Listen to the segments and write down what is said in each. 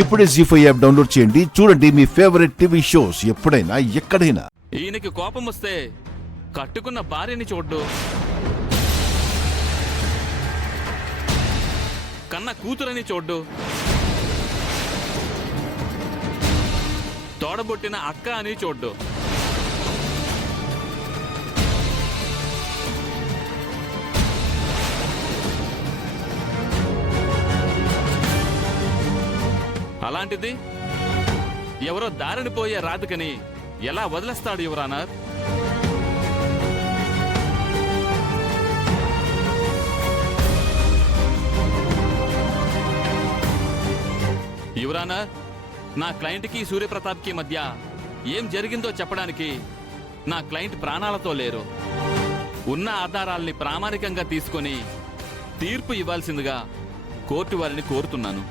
ఇప్పుడే జీ5 app download చేయండి. చూడండి మీ ఫేవరెట్ టీవీ షోస్ ఎప్పుడైనా ఎక్కడైనా. ఈయనకి కోపం వస్తే కట్టుకున్న భార్యని చూడ్డు, కన్న కూతురని చూడ్డు, తోడబొట్టిన అక్క అని చూడ్డు. అలాంటిది ఎవరో దారిని పోయే రాధికని ఎలా వదిలేస్తాడు యువరానర్? యువరానర్, నా క్లయింట్కి సూర్యప్రతాప్కి మధ్య ఏం జరిగిందో చెప్పడానికి నా క్లయింట్ ప్రాణాలతో లేరు. ఉన్న ఆధారాల్ని ప్రామాణికంగా తీసుకొని తీర్పు ఇవ్వాల్సిందిగా కోర్టు వారిని కోరుతున్నాను.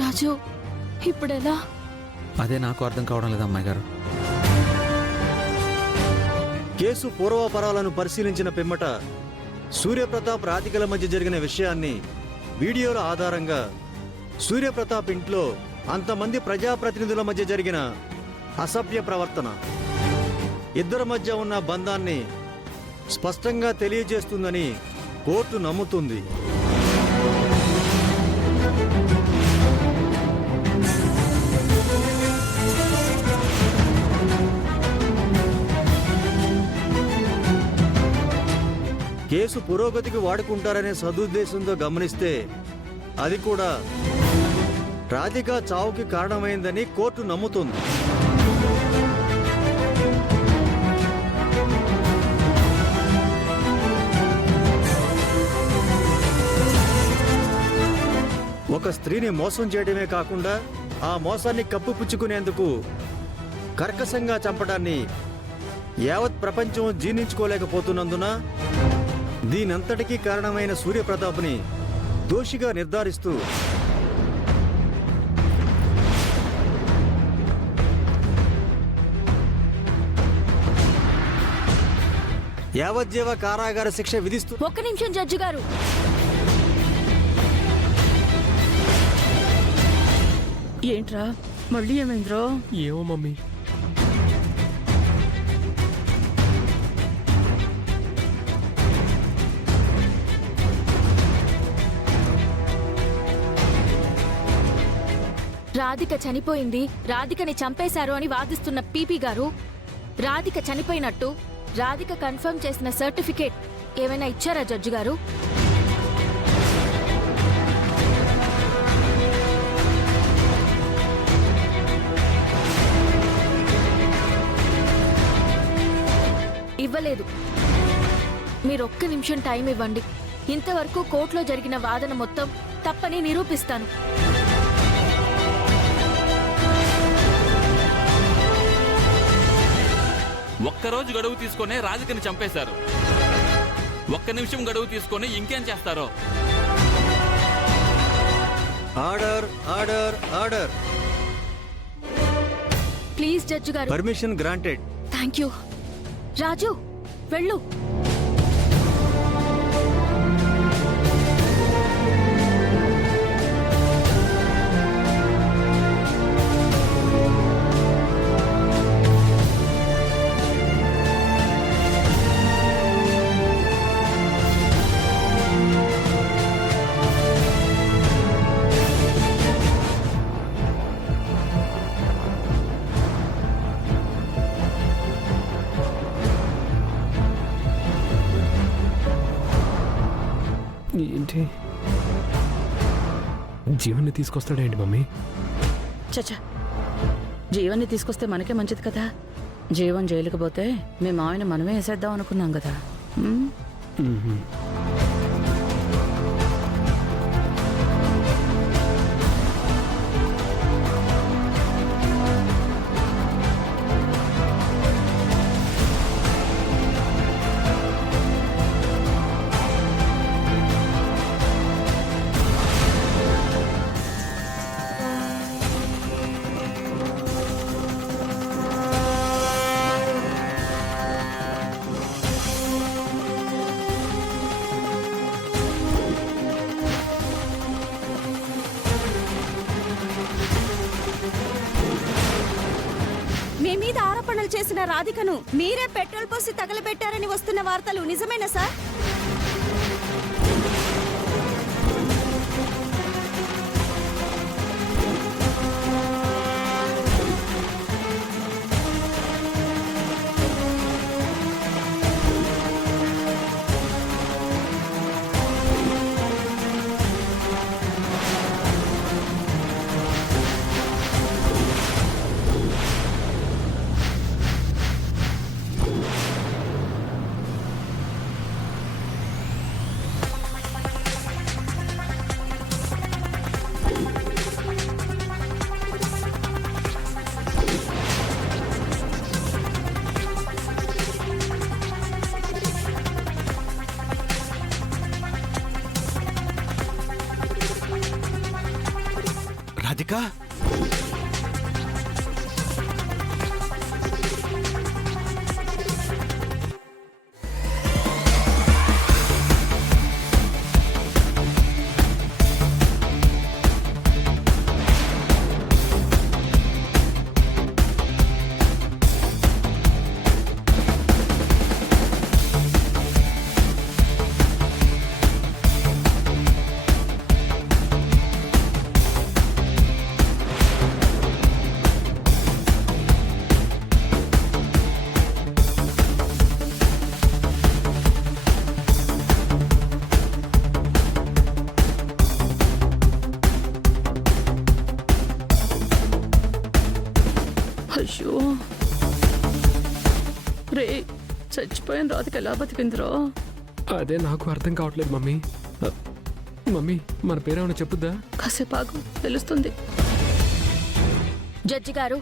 రాజు, ఇప్పుడెలా? అదే నాకు అర్థం కావడం లేదు అమ్మాయి గారు. కేసు పూర్వాపరాలను పరిశీలించిన పిమ్మట సూర్యప్రతాప్ రాధికల మధ్య జరిగిన విషయాన్ని వీడియోల ఆధారంగా సూర్యప్రతాప్ ఇంట్లో అంతమంది ప్రజాప్రతినిధుల మధ్య జరిగిన అసభ్య ప్రవర్తన ఇద్దరి మధ్య ఉన్న బంధాన్ని స్పష్టంగా తెలియజేస్తుందని కోర్టు నమ్ముతుంది. కేసు పురోగతికి వాడుకుంటారనే సదుద్దేశంతో గమనిస్తే అది కూడా రాధిక చావుకి కారణమైందని కోర్టు నమ్ముతుంది. ఒక స్త్రీని మోసం చేయడమే కాకుండా ఆ మోసాన్ని కప్పిపుచ్చుకునేందుకు కర్కశంగా చంపడాన్ని యావత్ ప్రపంచం జీర్ణించుకోలేకపోతున్నందున దీనంతటికీ కారణమైన సూర్యప్రతాప్ని దోషిగా నిర్ధారిస్తూ యావజ్జీవ కారాగార శిక్ష విధిస్తూ. ఒక్క నిమిషం జడ్జి గారు. ఏంట్రా మళ్ళీ ఏమైందిరో? ఏమో మమ్మీ. రాధిక చనిపోయింది, రాధికని చంపేశారు అని వాదిస్తున్న పీపీ గారు రాధిక చనిపోయినట్టు రాధిక కన్ఫర్మ్ చేసిన సర్టిఫికేట్ ఏమైనా ఇచ్చారా జడ్జి గారు? ఇవ్వలేదు. మీరు ఒక్క నిమిషం టైం ఇవ్వండి. ఇంతవరకు కోర్టులో జరిగిన వాదన మొత్తం తప్పని నిరూపిస్తాను. ఒక్కరోజు గడువు తీసుకునే రాధికని చంపేశారు. ఒక్క నిమిషం గడువు తీసుకొని ఇంకేం చేస్తారో? Order, order, order. Please judge గారు. Permission granted. Thank you. Raju, వెళ్ళు. ఏంటి జీవన్ని తీసుకొస్తాడేంటి మమ్మీ? చచ్చా, జీవన్ని తీసుకొస్తే మనకే మంచిది కదా. జీవన్ జైలుకి పోతే మీ మావిని మనమే వేసేద్దాం అనుకున్నాం కదా. హత్యలు చేసిన రాధికను మీరే పెట్రోల్ పోసి తగలబెట్టారని వస్తున్న వార్తలు నిజమేనా సార్? రాధిక అయ్యో రే, చచ్చిపోయిన రాధిక ఎలా బతికిందిరో? అదే నాకు అర్థం కావట్లేదు మమ్మీ. మమ్మీ మన పేరేమైనా చెప్పుద్దా? కాసేపు ఆగు, తెలుస్తుంది. జడ్జి గారు,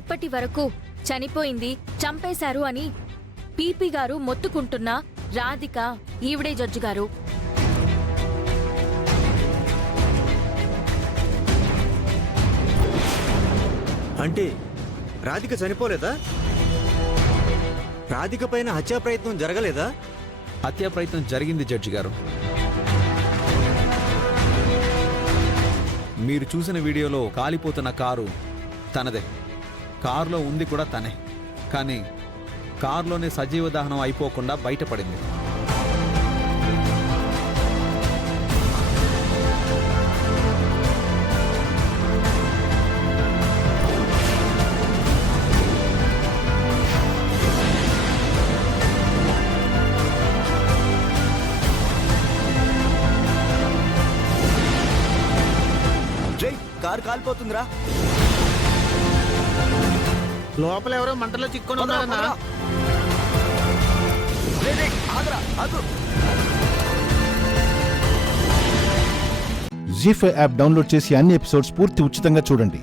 ఇప్పటి వరకు చనిపోయింది, చంపేశారు అని పీపీ గారు మొత్తుకుంటున్న రాధిక ఈవిడే జడ్జి గారు. అంటే రాధిక చనిపోలేదా? రాధిక పైన హత్యా ప్రయత్నం జరగలేదా? హత్యా ప్రయత్నం జరిగింది జడ్జి గారు. మీరు చూసిన వీడియోలో కాలిపోతున్న కారు తనదే. కారులో ఉంది కూడా తనే. కానీ కారులోనే సజీవ దహనం అయిపోకుండా బయటపడింది. కారు కాలిపోతుందిరా. లోపల ఎవరో మంటలో చిక్కుని ఉన్నారన్నా. జీ5 యాప్ డౌన్లోడ్ చేసి అన్ని ఎపిసోడ్స్ పూర్తి ఉచితంగా చూడండి.